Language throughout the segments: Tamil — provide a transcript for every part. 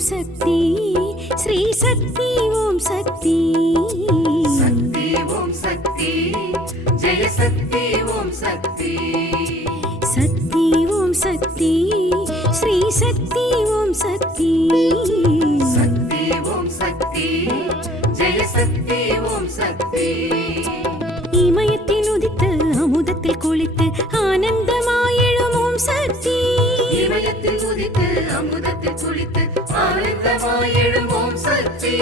சக்தி ஸ்ரீ சக்தி ஓம் சக்தி சக்தி ஓம் சக்தி ஜெய சக்தி ஓம் சக்தி சக்தி ஓம் சக்தி ஸ்ரீ சக்தி ஓம் சக்தி சக்தி ஓம் சக்தி ஜெய சக்தி ஓம் சக்தி இமயத்தில் உதித்து அமுதத்தில் குளித்து ஆனந்தமாயெழும் ஓம் சக்தி இமயத்தில் உதித்து அமுதத்தில் குளித்து ஆனந்தமாய் எழும் ஓம் சக்தி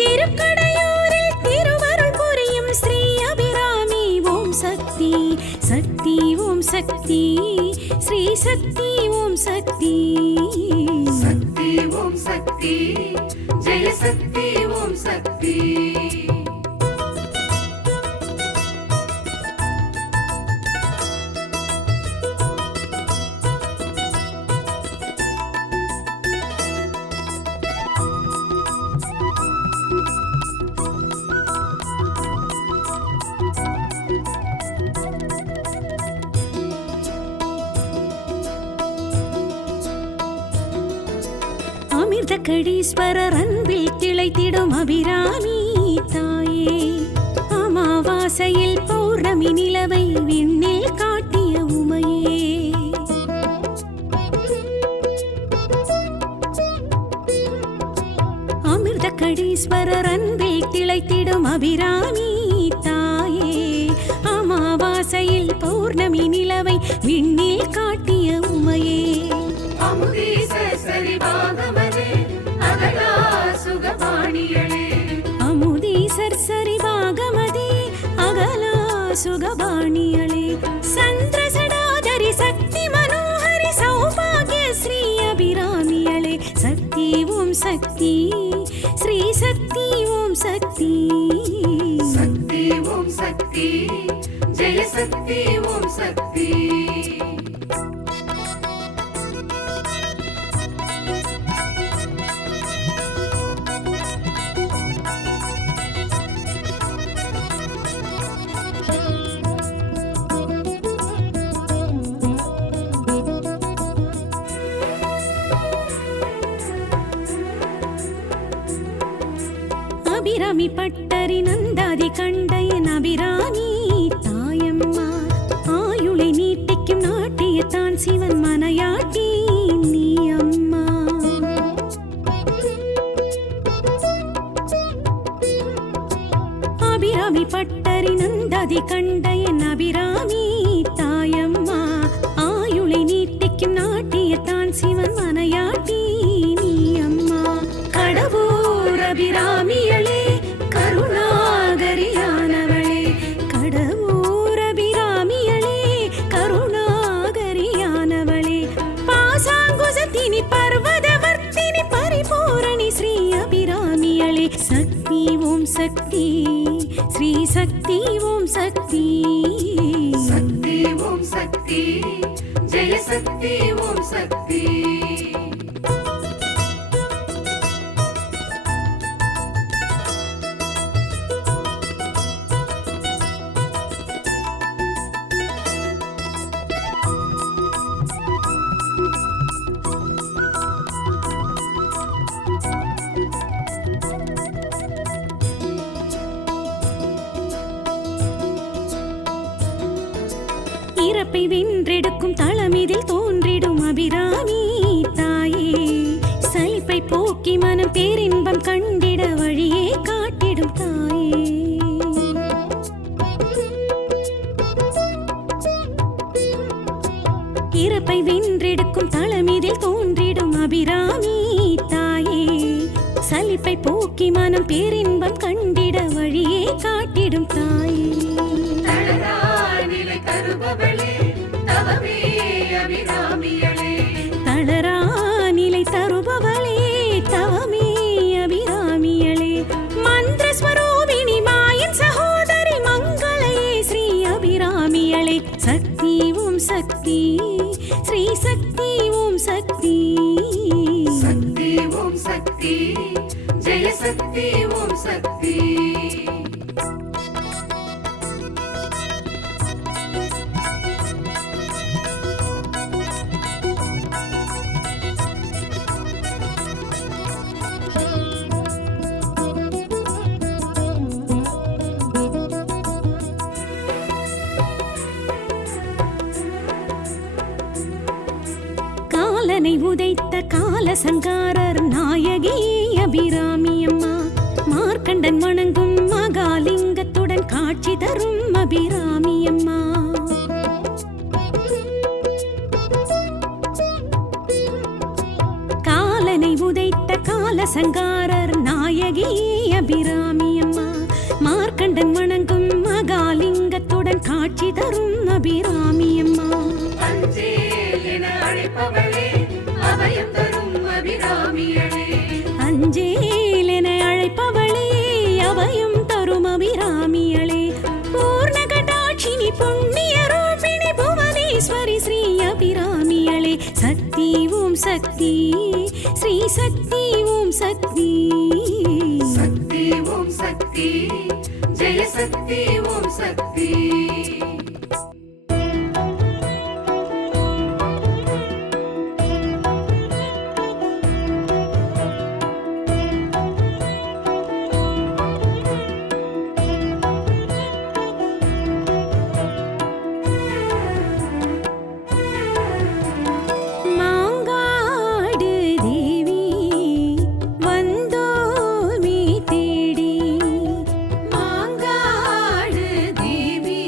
திருக்கடையூரில் திருவருள் புரியும் ஸ்ரீ அபிராமி ஓம் சக்தி சக்தி ஓம் சக்தி ஸ்ரீ சக்தி ஓம் சக்தி சக்தி ஓம் சக்தி ஜெய சக்தி ஓம் சக்தி அமிர்தகடீஸ்வரர் அன்பில் திளைத்திடும் அபிராமி தாயே அமாவாசையில் பௌர்ணமி நிலவை விண்ணில் காட்டிய உமையே அமிர்தகடீஸ்வரர் அன்பில் திளைத்திடும் அபிராமி தாயே அமாவாசையில் பௌர்ணமி நிலவை விண்ணில் காட்டிய உமையே அமுதீசர் சரிபாகமரே அகலா சுகபாணியளே அமுதீசர் சரிபாகமதே அகலா சுகபாணியளே சந்திரசடாதரி சக்தி மனோஹரி சௌபாகிய ஸ்ரீ அபிராமியளே சக்தி ஓம் சக்தி ஸ்ரீ சக்தி ஓம் சக்தி சக்தி ஓம் சக்தி ஜெய சக்தி ஓம் சக்தி அபிராமி பட்டரி நந்தாதி கண்டையன் அபிராமி தாயம்மா ஆயுளை நீட்டிக்கும் நாட்டியத்தான் சிவன் மனையாட்டி நீ அம்மா அபிராமி பட்டரி நந்தாதி கண்டையன் அபிராமி தாயம்மா ஆயுளை நீட்டிக்கும் நாட்டியத்தான் சிவன் மனையாட்டி நீ அம்மா கடவுர் அபிராமியளே கருணாகரியானவளே கடவுர் அபிராமியளே கருணாகரியானவளே பாசாங்குசத்தினி பர்வதவர்த்தினி பரிபூரணி ஸ்ரீ அபிராமியளே சக்தி ஓம் சக்தி ஸ்ரீ சக்தி ஓம் சக்தி சக்தி ஓம் சக்தி ஜெய சக்தி ஓம் சக்தி இறப்பை வென்றெடுக்கும் தளமிதில் தோன்றிடும் அபிராமி தாயே சலிப்பை போக்கி மனம் பேரின்பம் கண்டிட வழியே காட்டிடும் தாயே இறப்பை வென்றெடுக்கும் தளமிதில் தோன்றிடும் அபிராமி தாயே சலிப்பை போக்கி மனம் பேரின்பம் கண்டிட வழியே காட்டிடும் தாயே தளரா நிலை தருபவளே தவமே அபிராமியளே தளரா நிலை தருபவளே தவமே அபிராமியளே மந்திர ஸ்வரூபிணி மாயன் சகோதரி மங்களையே ஸ்ரீ அபிராமியளே சக்தி ஓம் சக்தி ஸ்ரீ சக்தி ஓம் சக்தி சக்தி ஓம் சக்தி ஜெய சக்தி ஓம் சக்தி காலனை உதைத்த காலசங்காரர் நாயகி அபிராமி அம்மா மார்க்கண்டன் வணங்கும் மகாலிங்கத்துடன் காட்சி தரும் அபிராமி அம்மா காலனை உதைத்த காலசங்காரர் நாயகி அபிராமி அம்மா மார்க்கண்டன் வணங்கும் மகாலிங்கத்துடன் காட்சி தரும் அபிராமி அம்மா அஞ்சேல் என அழைப்பவளே அபயம் தரும் அபிராமியளே அஞ்சேல் என அழைப்பவளே அபயம் தரும் அபிராமியளே பூர்ண கடாட்சினி புண்ணிய ரூபிணி புவனேஸ்வரி ஸ்ரீ அபிராமியளே சக்தி ஓம் சக்தி ஸ்ரீ சக்தி ஓம் சக்தி சக்தி ஓம் சக்தி ஜெய சக்தி ஓம் சக்தி மாங்காடு தேவி வந்தோமே தேடி மாங்காடு தேவி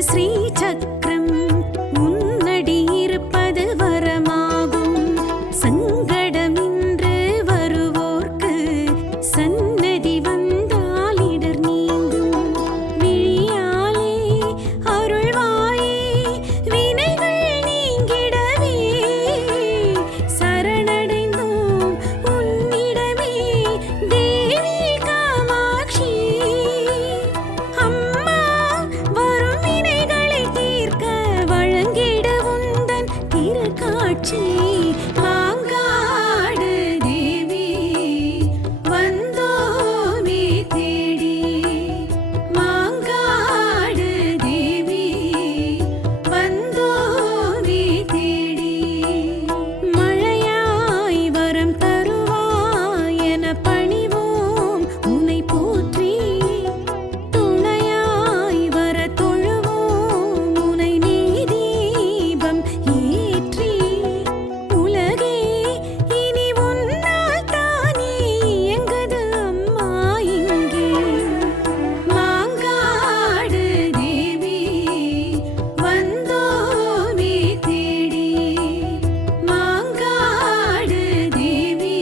ஸ்ரீ சக்கரம் உன்னடி இருப்பது வரமாகும். சங்கடமின்று வருவோர்க்கு சன்னதி வந்தால் இடர் நீங்கும். விழியாலே அருள்வாயே வினைகள் நீங்கிடவே சரணடைந்தோம் உன்னிடமே தேவி காமாட்சி. அம்மா வரும் வினைகளை தீர்க்க வழங்கிட உந்தன் திருக்காட்சி. மாங்காடு தேவி வந்தோமே தேடி. மாங்காடு தேவி வந்தோமே தேடி. மழையாய் வரம் தருவாய் என பணிவோம் உனை போற்றி. துணையாய் வர தொழுவோம் உனை நீ தீபம் ஏற்றி. உலகே இனி உன்னால் தானே இயங்குது அம்மா இங்கே. மாங்காடு தேவி வந்தோமே தேடி. மாங்காடு தேவி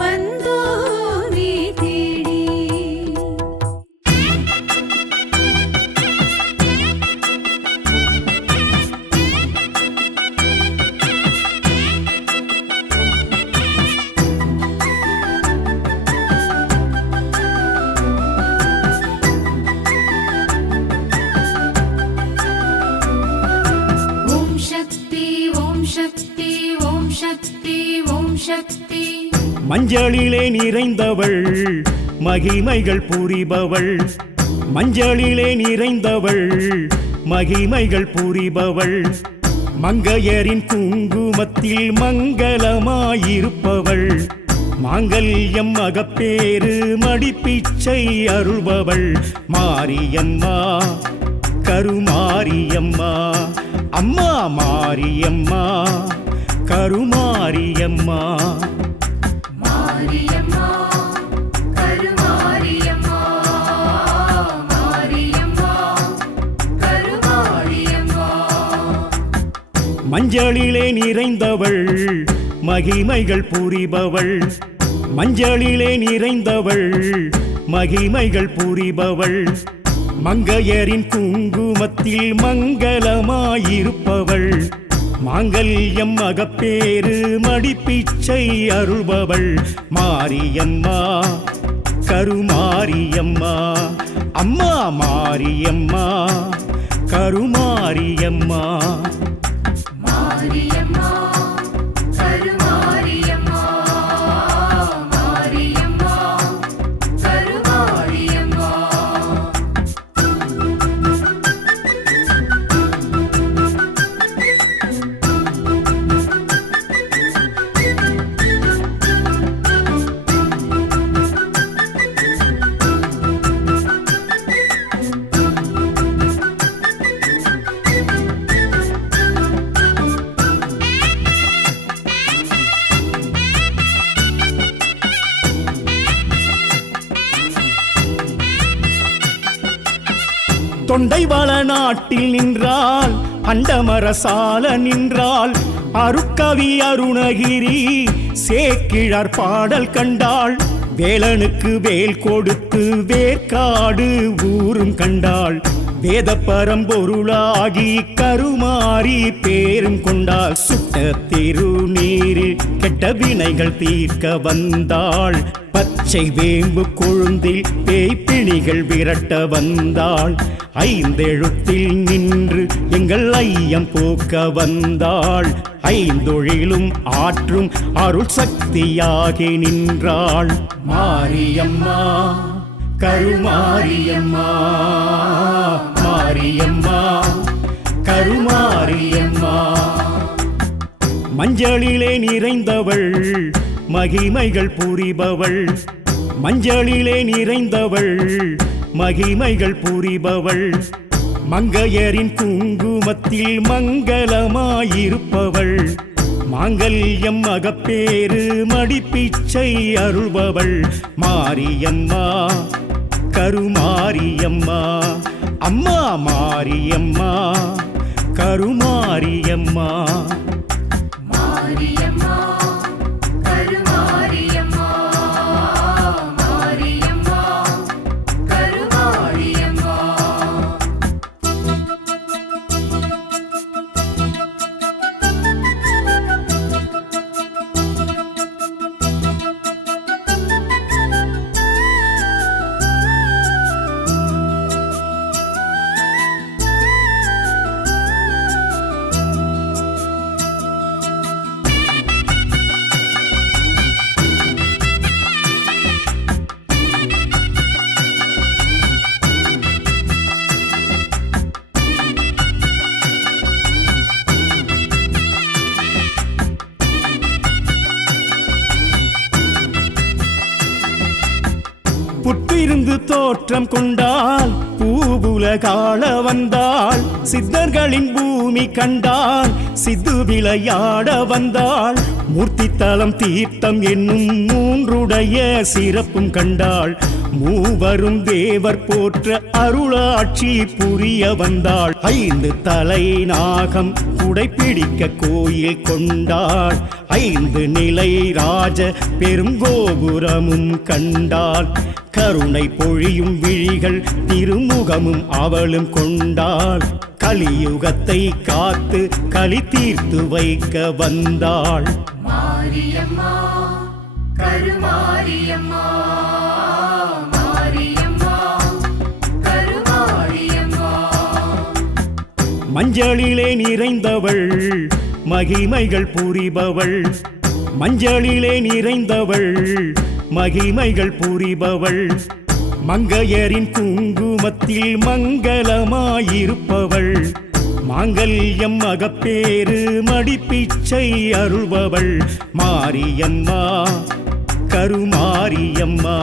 வந்தோமே தேடி. ஓம் சக்தி ஓம் சக்தி ஓம் சக்தி ஓம் சக்தி. மஞ்சளிலே நிறைந்தவள் மகிமைகள் புரிபவள். மஞ்சளிலே நிறைந்தவள் மகிமைகள் புரிபவள். மங்கையரின் குங்குமத்தில் மங்களமாயிருப்பவள். மாங்கல்யம் மகப்பேறு மடிப்பிச்சை அருள்பவள். மாரியம்மா கருமாரியம்மா. அம்மா மாரியம்மா கருமாரியம்மா. மாரியம்மா கருமாரியம்மா. மாரியம்மா கருமாரியம்மா. மஞ்சளிலே நிறைந்தவள் மகிமைகள் புரிபவள். மஞ்சளிலே நிறைந்தவள் மகிமைகள் புரிபவள். மங்கையரின் குங்குமத்தில் மங்களமாயிருப்பவள். மாங்கல்யம் மகப்பேறு மடிப்பிச்சை அருள்பவள். மாரியம்மா கருமாரியம்மா. அம்மா மாரியம்மா கருமாரியம்மா. மாரியம்மா கருமாரியம்மா. மாரியம்மா கருமாரியம்மா. தொண்டைவள நாட்டில் நின்றாள் அண்டமரசால நின்றாள். அருட்கவி அருணகிரி சேக்கிழார் பாடல் கண்டாள். வேலனுக்கு வேல் கொடுத்து வேர்க்காடு ஊரும் கண்டாள். வேத பரம்பொருளாகி கருமாறி பேரும் கொண்டாள். சுட்ட திருநீரில் கெட்ட வினைகள் தீர்க்க வந்தாள். பச்சை வேம்பு கொழுந்தில் பேய்ப்பிணிகள் விரட்ட வந்தாள். ஐந்தெழுத்தில் நின்று எங்கள் ஐயம் போக்க வந்தாள். ஐந்தொழிலும் ஆற்றும் அருள் சக்தியாகி நின்றாள். மாரியம்மா கருமாரியம்மா. மாரியம்மா கருமாரியம்மா. மஞ்சளிலே நிறைந்தவள் மகிமைகள் புரிபவள். மஞ்சளிலே நிறைந்தவள் மகிமைகள் புரிபவள். மங்கையரின் குங்குமத்தில் மங்களமாயிருப்பவள். மாங்கல்யம் மகப்பேறு மடிப்பிச்சை அருள்பவள். மாரியம்மா கருமாரியம்மா. அம்மா மாரியம்மா கருமாரியம்மா. மாரியம்மா கருமாரியம்மா மாரியம்மா கருமாரியம்மா. புற்றிருந்து தோற்றம் கொண்டால் பூவுலகாள வந்தாள், சித்தர்களின் பூமி கண்டால் சித்து விளையாட வந்தாள், மூர்த்தித்தலம் தீர்த்தம் என்னும் மூன்றுடைய சிறப்பும் கண்டாள், மூவரும் தேவர் போற்ற அருளாட்சி புரிய வந்தாள், ஐந்து தலை நாகம் குடைப்பிடிக்க கோயில் கொண்டாள், ஐந்து நிலை ராஜ பெருங்கோபுரமும் கண்டாள், கருணை பொழியும் விழிகள் திருமுகமும் அவளும் கொண்டாள், கலியுகத்தை காத்து களி தீர்த்து வைக்க வந்தாள். மாரியம்மா கருமாரியம்மா மாரியம்மா கருமாரியம்மா. மஞ்சளிலே நிறைந்தவள் மகிமைகள் புரிபவள், மஞ்சளிலே நிறைந்தவள் மகிமைகள் புரிபவள், மங்கையரின் குங்குமத்தில் மங்களமாயிருப்பவள், மாங்கல்யம் மகப்பேறு மடிப்பிச்சை அருள்பவள், மாரியம்மா கருமாரியம்மா.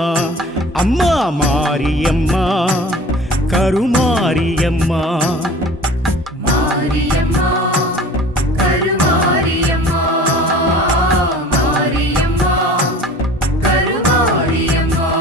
அம்மா மாரியம்மா கருமாரியம்மா. மாரியம்மா கருமாரியம்மா மாரியம்மா கருமாரியம்மா.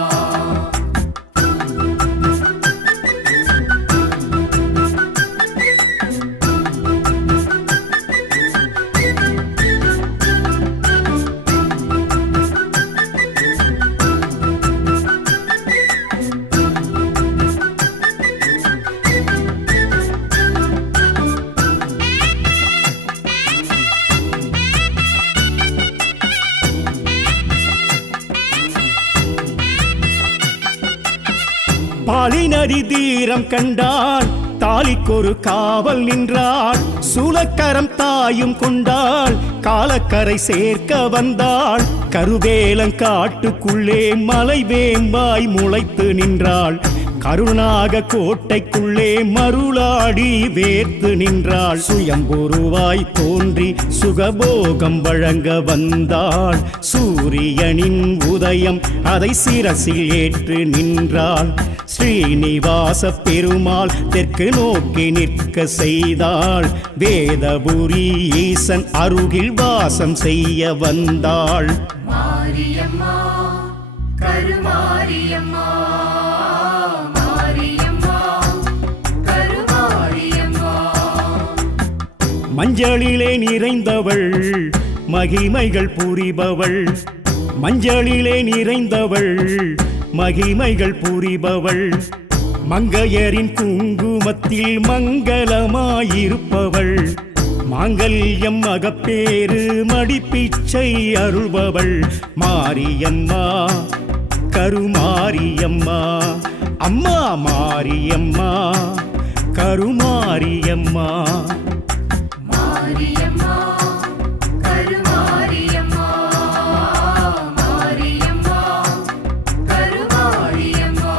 பாலினரி தீரம் கண்டாள், தாலிக்கொரு காவல் நின்றாள், சூலக்கரம் தாயும் கொண்டாள், காலக்கரை சேர்க்க வந்தாள், கருவேலங்காட்டுக்குள்ளே மலை வேம்பாய் முளைத்து நின்றாள், கருணாக கோட்டைக்குள்ளே மருளாடி வேர்த்து நின்றாள், சுயம்புருவாய் தோன்றி சுகபோகம் வழங்க வந்தாள், சூரியனின் உதயம் அதை சிரசில் ஏற்று நின்றாள், ஸ்ரீனிவாச பெருமாள் தெற்கு நோக்கி நிற்க செய்தாள், வேதபுரி ஈசன் அருகில் வாசம் செய்ய வந்தாள். மாரியம்மா கருமாரியம்மா மாரியம்மா கருமாரியம்மா. மஞ்சளிலே நிறைந்தவள் மகிமைகள் புரிபவள், மஞ்சளிலே நிறைந்தவள் மகிமைகள் புரிபவள், மங்கையரின் குங்குமத்தில் மங்களமாயிருப்பவள், மாங்கல்யம் மகப்பேறு மடிப்பிச்சை அருள்பவள், மாரியம்மா கருமாரியம்மா. அம்மா மாரியம்மா கருமாரியம்மா. மாரியம்மா கருமாரியம்மா மாரியம்மா கருமாரியம்மா.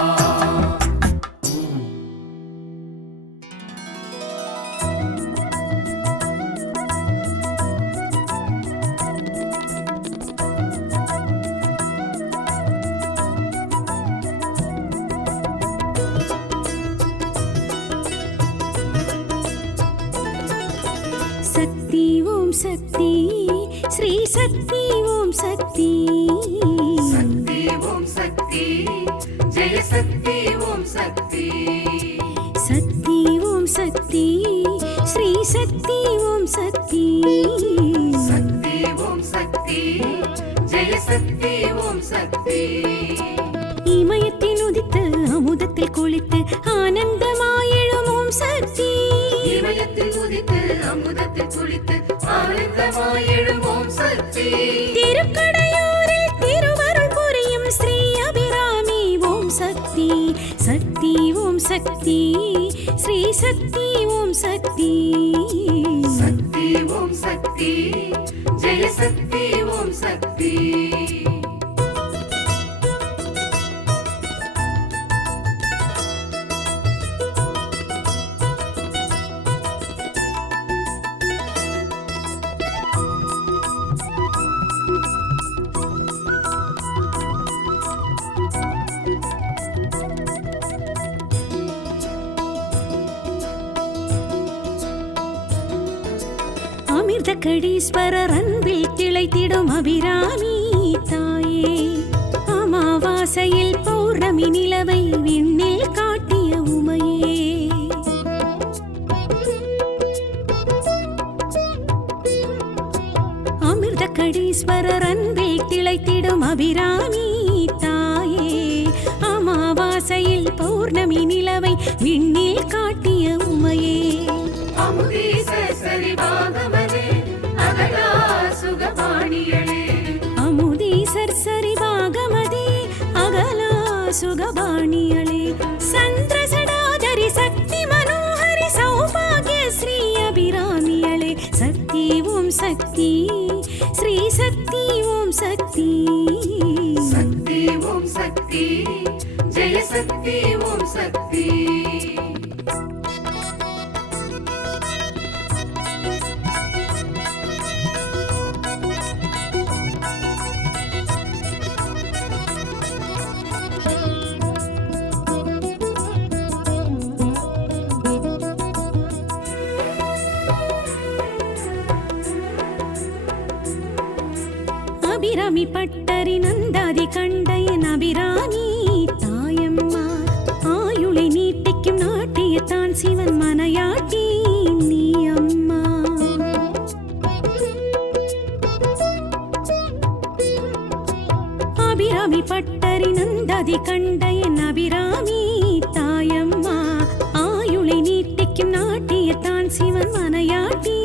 சக்தி ஓம் சக்தி ஸ்ரீ சக்தி ஓம் சக்தி சக்தி ஓம் சக்தி ஜெய சக்தி ஓம் சக்தி. சக்தி இமயத்தில் உதித்து அமுதத்தில் குளித்து ஆனந்தமாயெழும் ஓம் சக்தி. இமயத்தில் உதித்து அமுதத்தில் குளித்து ஆனந்தமாய் எழும் ஓம் சக்தி. திருக்கடையூரில் திருவருள் புரியும் ஸ்ரீ அபிராமி ஓம் சக்தி. சக்தி ஓம் சக்தி ஸ்ரீ சக்தி ஓம் சக்தி. சக்தி ஓம் சக்தி ஜெய சக்தி ஓம் சக்தி. அமிர்த கடீஸ்வரர் அன்பில் திளைத்திடும் அபிராமி தாயே. அமாவாசையில் பௌர்ணமி நிலவை விண்ணில் காட்டிய உமையே. அமிர்த கடீஸ்வரர் அன்பில் திளைத்திடும் அபிராமி தாயே. அமாவாசையில் பௌர்ணமி நிலவை விண்ணில் காட்டிய உமையே. அமுதீச சரிவாகமதே அகலா சுகபாணியளே. அமுதீசர் சரிவாகமதே அகலா சுகபாணியளே. சந்திரசடாதரி சக்தி மனோஹரி சௌபாகிய ஸ்ரீ அபிராமியளே. சக்தி ஓம் சக்தி ஸ்ரீ சக்தி ஓம் சக்தி. சக்தி ஓம் சக்தி ஜெய சக்தி ஓம் சக்தி. அபிராமி பட்டரி நந்தாதி கண்டையன் அபிராமி தாயம்மா. ஆயுளை நீட்டிக்கும் நாட்டியத்தான் சிவன் மனையாட்டி நீ அம்மா. அபிராமி பட்டரி நந்தாதி கண்டையன் அபிராமி தாயம்மா. ஆயுளை நீட்டிக்கும் நாட்டியத்தான் சிவன் மனையாட்டி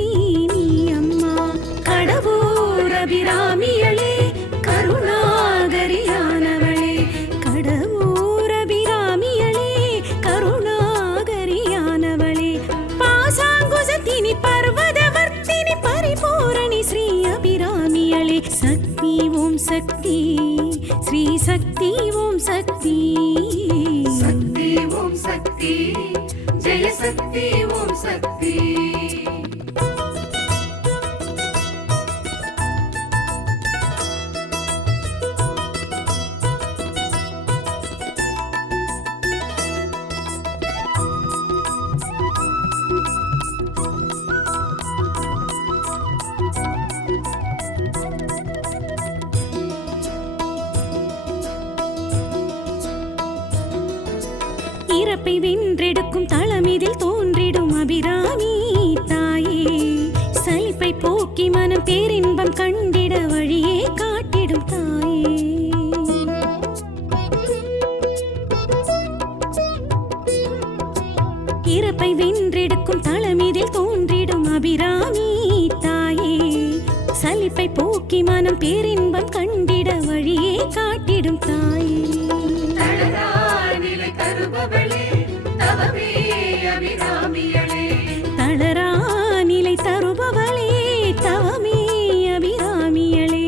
நீ அம்மா. கடவுர் அபிராமியளே கருணாகரியானவளே. கடவுர் அபிராமியளே கருணாகரியானவளே. பாசாங்குசத்தினி பர்வதவர்த்தினி பரிபூரணி ஸ்ரீ அபிராமியளே. சக்தி ஓம் சக்தி ஸ்ரீ சக்தி ஓம் சக்தி. சக்தி ஓம் சக்தி ஜெய சக்தி ஓம் சக்தி. இறப்பை வென்றெடுக்கும் தளமிதில் தோன்றிடும் அபிராமி தாயே. சலிப்பை போக்கி மனம் பேரின்பம் கண்டிட வழியே காட்டிடும் தாயே. இறப்பை வென்றெடுக்கும் தளமிதில் தோன்றிடும் அபிராமி தாயே. சலிப்பை போக்கி மனம் பேரின்பம் கண்டிட வழியே காட்டிடும் தாயே. தளரா நிலை தருபவளே தவமே அபிராமியளே. தளரா நிலை தருபவளே தவமே அபிராமியளே.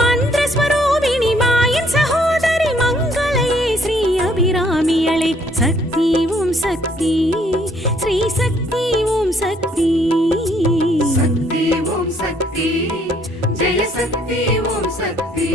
மந்திரஸ்வரூபிணி மாயன் சகோதரி மங்களையே ஸ்ரீ அபிராமியளே. சக்தி ஓம் சக்தி ஸ்ரீ சக்தி ஓம் சக்தி. சக்தி ஓம் சக்தி ஜெய சக்தி ஓம் சக்தி.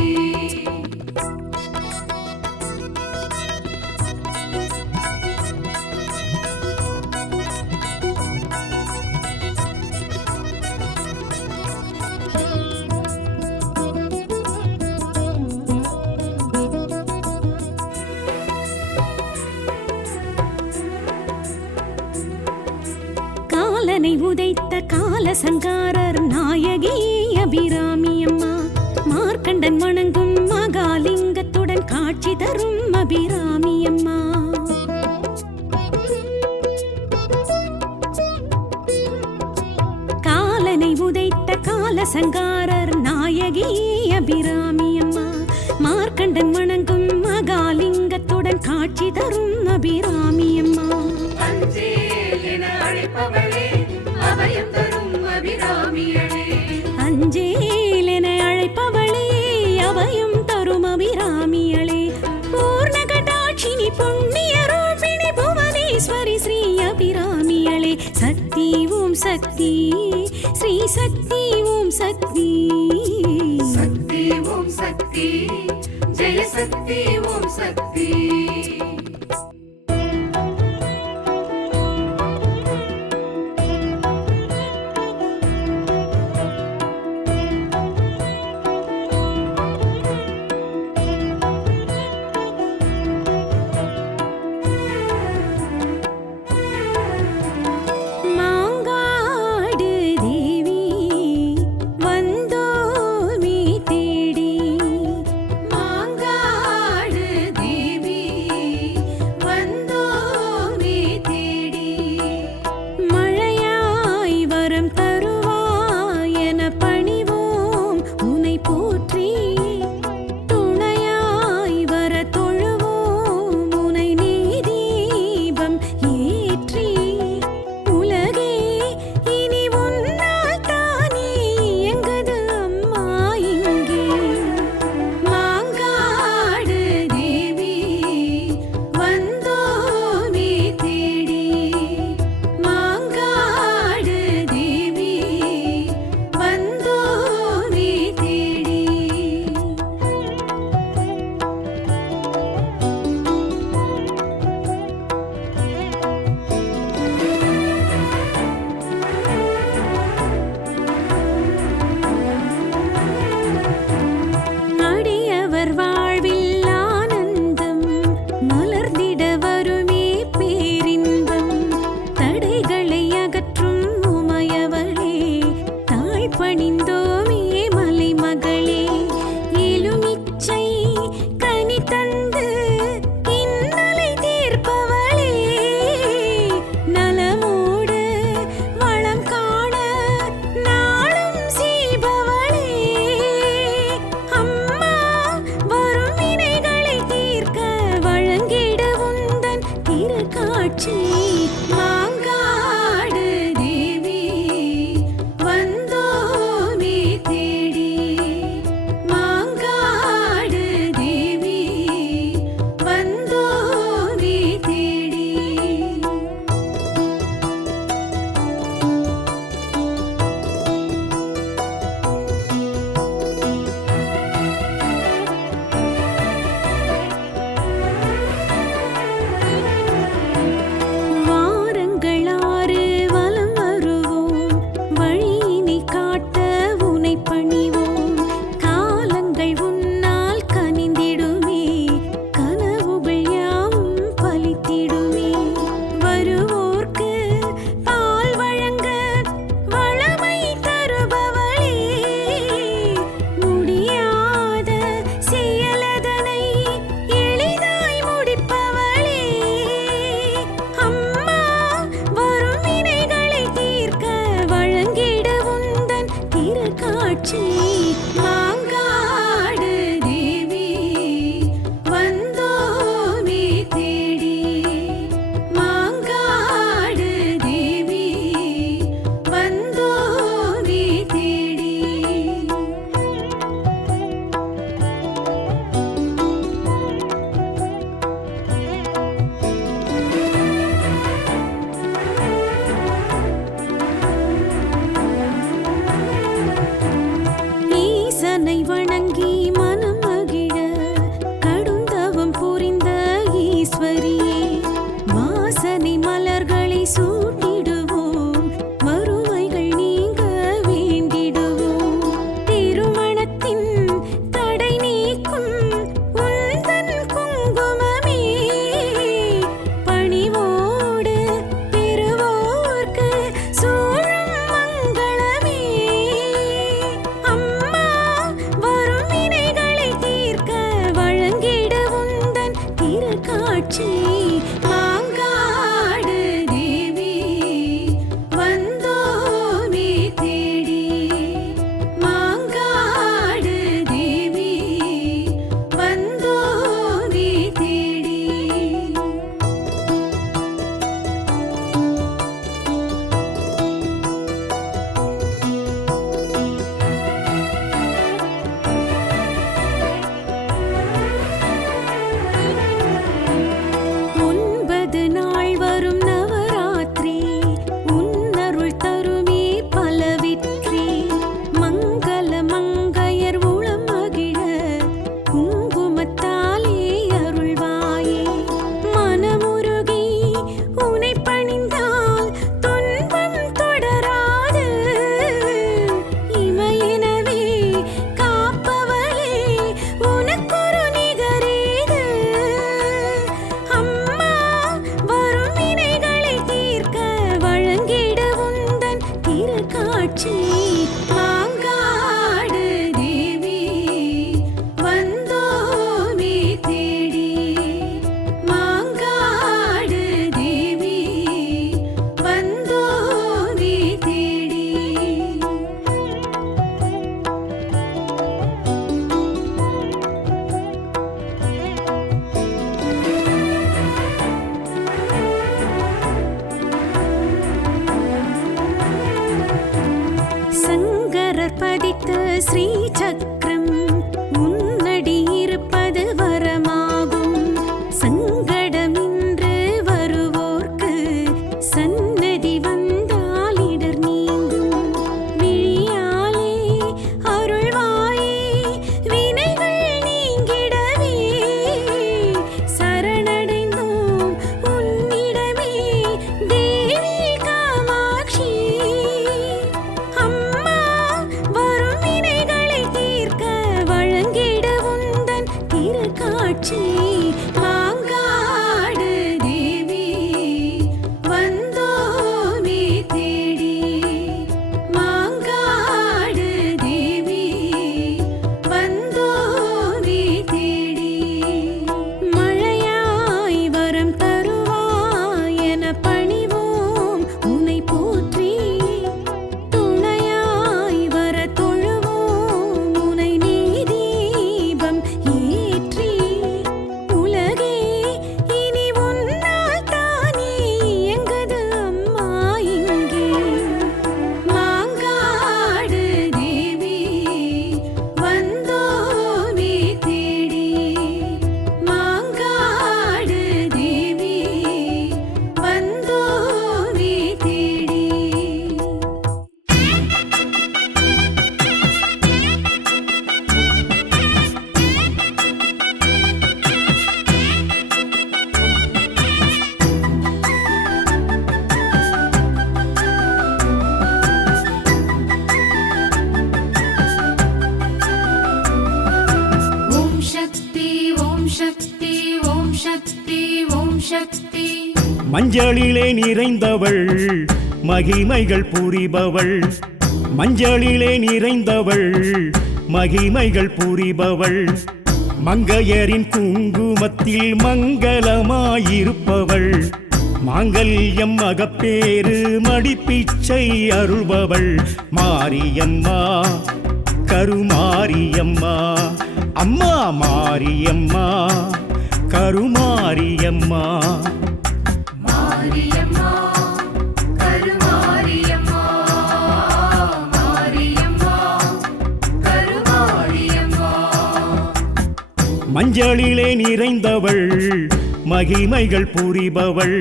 காலனை உதைத்த கால சங்காரர் நாயகி அபிராமி அம்மா. மார்க்கண்டன் வணங்கும் மகாலிங்கத்துடன் காட்சி தரும் அபிராமி அம்மா. காலனை உதைத்த காலசங்காரர் நாயகி அபிராமி அம்மா. மார்க்கண்டன் வணங்கும் மகாலிங்கத்துடன் காட்சி தரும் அபிராமி அம்மா. அஞ்சேல் என அழைப்பவளே அபயம் தரும் அபிராமியளே. அஞ்சேல் என அழைப்பவளே அபயம் தரும் அபிராமியளே. பூர்ணகடாட்சினி புண்ணிய ரூபிணி புவனேஸ்வரி ஸ்ரீ அபிராமியளே. சக்தி ஓம் சக்தி ஸ்ரீ சக்தி ஓம் சக்தி. சக்தி ஓம் சக்தி ஜெய சக்தி ஓம் சக்தி. மாங்காடு தேவி வந்தோமே தேடி. மாங்காடு தேவி திருக்காட்சி மாங்காடு தேவி வந்தோமே தேடி மாங்காடு தேவி வந்தோமே தேடி ஒன்பது நாள் வரும் நவராத்திரி உன்னருள் தருமே பலவிற்றி மங்கள மங்கையர் உளம் மகிழ குங்குமத்தாலே அருள்வாயே மனமுருகி உனை பணிந்தால் துன்பம் தொடராது இமையெனவே காப்பவளே உனக்கொரு நிகரேது அம்மா வரும் வினைகளை தீர்க்க வழங்கிட உந்தன் திருக்காட்சி மாங்காடு தேவி வந்தோமே தேடி மாங்காடு தேவி வந்தோமே தேடி சங்கரர் பதித்த ஸ்ரீ சக்கரம் உன்னடி இருப்பது வரமாகும் சங்கடமின்று வருவோர்க்கு சன்னதி வந்தால் இடர் நீங்கும் விழியாலே அருள்வாயே வினைகள் நீங்கிடவே சரணடைந்தோம் உன்னிடமே தேவி காமாட்சி அம்மா வரும் வினைகளை தீர்க்க வழங்கிட உந்தன் திருக்காட்சி மாங்காடு தேவி வந்தோமே தேடி மாங்காடு தேவி வந்தோமே தேடி மழையாய் வரம் தருவாய் என பணிவோம் உன்னை போற்றி துணையாய் வர தொழுவோம் உனை நீ தீபம் ஏற்றி உலகே இனி உன்னால் தானே இயங்குது அம்மா இங்கே மாங்காடு தேவி வந்தோமே தேடி மாங்காடு தேவி வந்தோமே தேடி ஓம் சக்தி ஓம் சக்தி ஓம் சக்தி ஓம் சக்தி மஞ்சளிலே நிறைந்தவள் மகிமைகள் புரிபவள் மஞ்சளிலே நிறைந்தவள் மகிமைகள் புரிபவள் மங்கையரின் குங்குமத்தில் மங்களமாயிருப்பவள் மாங்கல்யம் மகப்பேறு மடிப்பிச்சை அருள்பவள் மாரியம்மா கருமாரியம்மா அம்மா மாரியம்மா கருமாரியம்மா மாரியம்மா கருமாரியம்மா மாரியம்மா கருமாரியம்மா மஞ்சளிலே நிறைந்தவள் மகிமைகள் புரிபவள்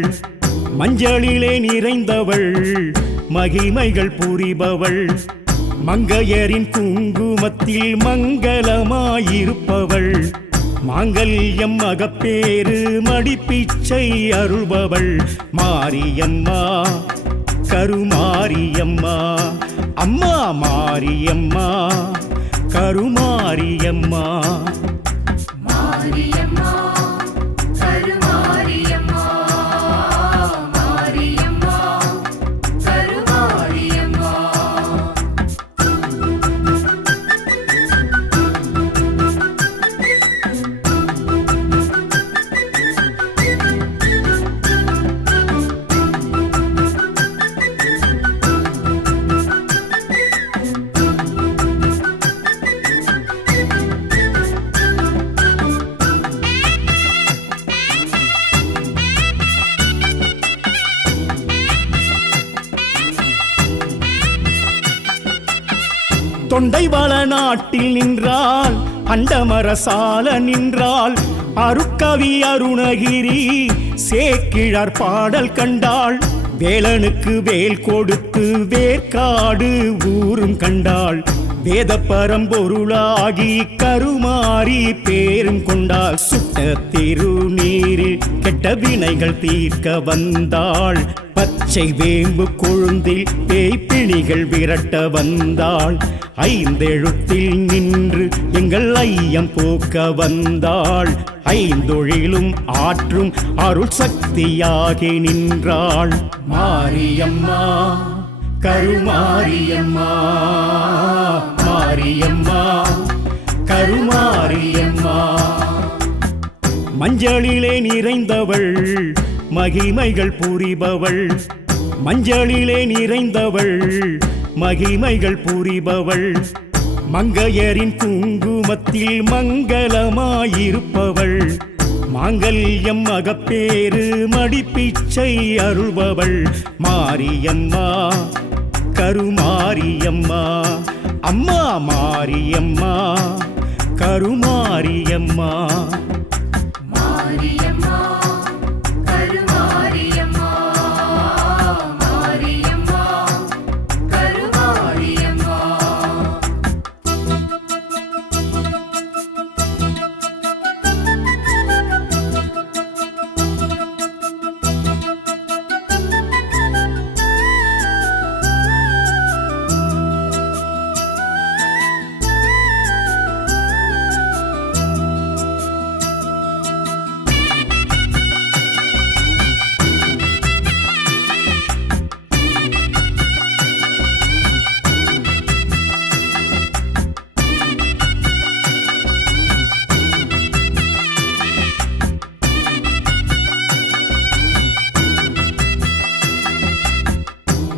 மஞ்சளிலே நிறைந்தவள் மகிமைகள் புரிபவள் மங்கையரின் குங்குமத்தில் மங்களமாயிருப்பவள் மாங்கல்யம் மகப்பேறு மடிப்பிச்சை அருள்பவள் மாரியம்மா கருமாரியம்மா அம்மா மாரியம்மா கருமாரியம்மா மாரியம்மா கருமாரியம்மா மாரியம்மா கருமாரியம்மா தொண்டைவள நாட்டில் நின்றாள் அண்டமரசால நின்றாள் அருக்கவி அருணகிரி சேக்கிழார் பாடல் கண்டாள் வேலனுக்கு வேல் கொடுத்து வேர்க்காடு ஊரும் கண்டாள் வேத பரம்பொருளாகி கருமாறி பேரும் கொண்டாள் சுட்ட திருநீரில் கெட்ட வினைகள் தீர்க்க வந்தாள் பச்சை வேம்பு கொழுந்தில் பேய்ப்பிணிகள் விரட்ட வந்தாள் ஐந்தெழுத்தில் நின்று எங்கள் ஐயம் போக்க வந்தாள் ஐந்தொழிலும் ஆற்றும் அருள் சக்தியாகி நின்றாள் மாரியம்மா கருமாரியம்மா மாரியம்மா கருமாரியம்மா மஞ்சளிலே நிறைந்தவள் மகிமைகள் புரிபவள் மஞ்சளிலே நிறைந்தவள் மகிமைகள் புரிபவள் மங்கையரின் குங்குமத்தில் மங்களமாயிருப்பவள் மாங்கல்யம் மகப்பேறு மடிப்பிச்சை அருள்பவள் மாரியம்மா கருமாரியம்மா அம்மா மாரியம்மா கருமாரியம்மா மாரியம்மா கருமாரியம்மா மாரியம்மா கருமாரியம்மா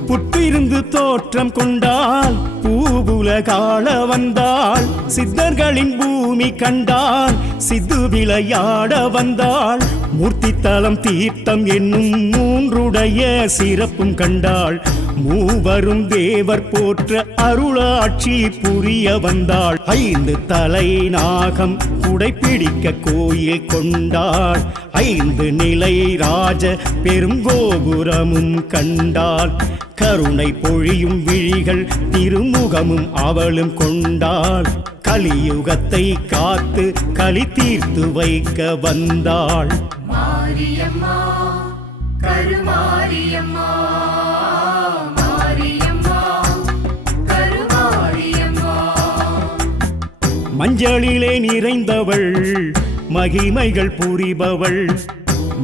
புற்றிருந்து தோற்றம் கொண்டால் பூவுலகாள வந்தாள் சித்தர்களின் பூமி கண்டாள் சித்து விளையாட வந்தாள் மூர்த்தி தலம் தீர்த்தம் என்னும் மூன்றுடைய சிறப்பும் கண்டாள் மூவரும் தேவர் போற்ற அருளாட்சி புரிய வந்தாள் ஐந்து தலை நாகம் குடைப்பிடிக்க கோயில் கொண்டாள் ஐந்து நிலை ராஜ பெருங்கோபுரமும் கண்டாள் கருணை பொழியும் விழிகள் திருமுகமும் அவளும் கொண்டாள் கலியுகத்தை காத்து களி தீர்த்து வைக்க வந்தாள் மாரியம்மா கருமாரியம்மா மாரியம்மா கருமாரியம்மா மஞ்சளிலே நிறைந்தவள் மகிமைகள் புரிபவள்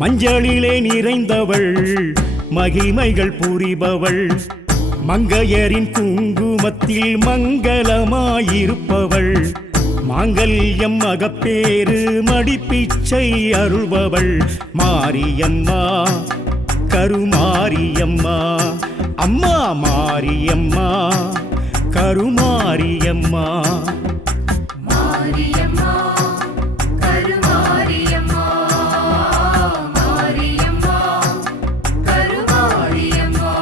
மஞ்சளிலே நிறைந்தவள் மகிமைகள் புரிபவள் மங்கையரின் குங்குமத்தில் மங்களமாயிருப்பவள் மாங்கல்யம் மகப்பேறு மடிப்பிச்சை அருள்பவள் மாரியம்மா கருமாரியம்மா அம்மா மாரியம்மா கருமாரியம்மா மாரியம்மா கருமாரியம்மா மாரியம்மா கருமாரியம்மா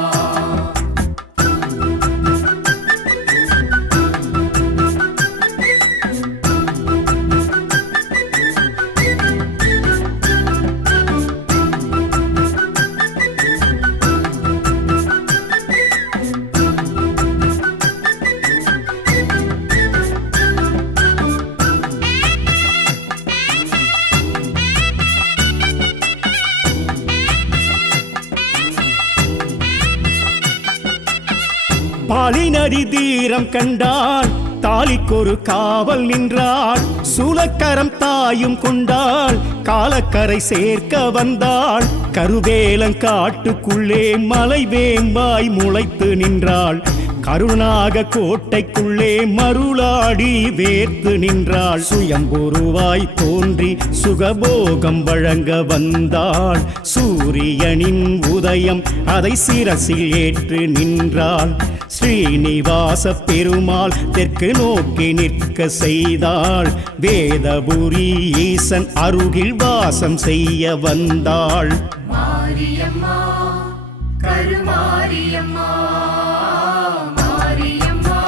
பாலி நதி தீரம் கண்டாள் தாலிக்கொரு காவல் நின்றாள் சூலக்கரம் தாயும் கொண்டாள் காலக்கரை சேர்க்க வந்தாள் கருவேலங்காட்டுக்குள்ளே மலை வேம்பாய் முளைத்து நின்றாள் கருணாக கோட்டைக்குள்ளே மருளாடி வேர்த்து நின்றாள் சுயம்புருவாய் தோன்றி சுகபோகம் வழங்க வந்தாள் சூரியனின் உதயம் அதை சிரசில் ஏற்று நின்றாள் ஸ்ரீனிவாச பெருமாள் தெற்கு நோக்கி நிற்க செய்தாள் வேதபுரி ஈசன் அருகில் வாசம் செய்ய வந்தாள் மாரியம்மா கருமாரியம்மா மாரியம்மா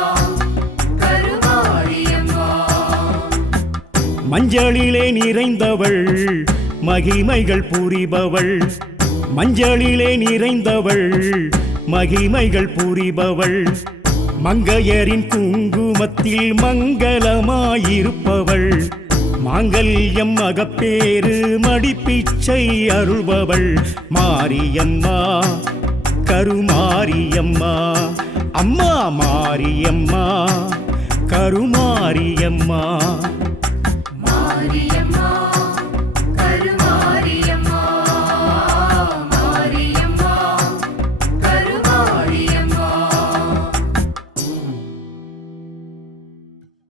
மஞ்சளிலே நிறைந்தவள் மகிமைகள் புரிபவள் மஞ்சளிலே நிறைந்தவள் மகிமைகள் புரிபவள் மங்கையரின் குங்குமத்தில் மங்களமாயிருப்பவள் மாங்கல்யம் மகப்பேறு மடிப்பிச்சை அருள்பவள் மாரியம்மா கருமாரியம்மா அம்மா மாரியம்மா கருமாரியம்மா மாரியம்மா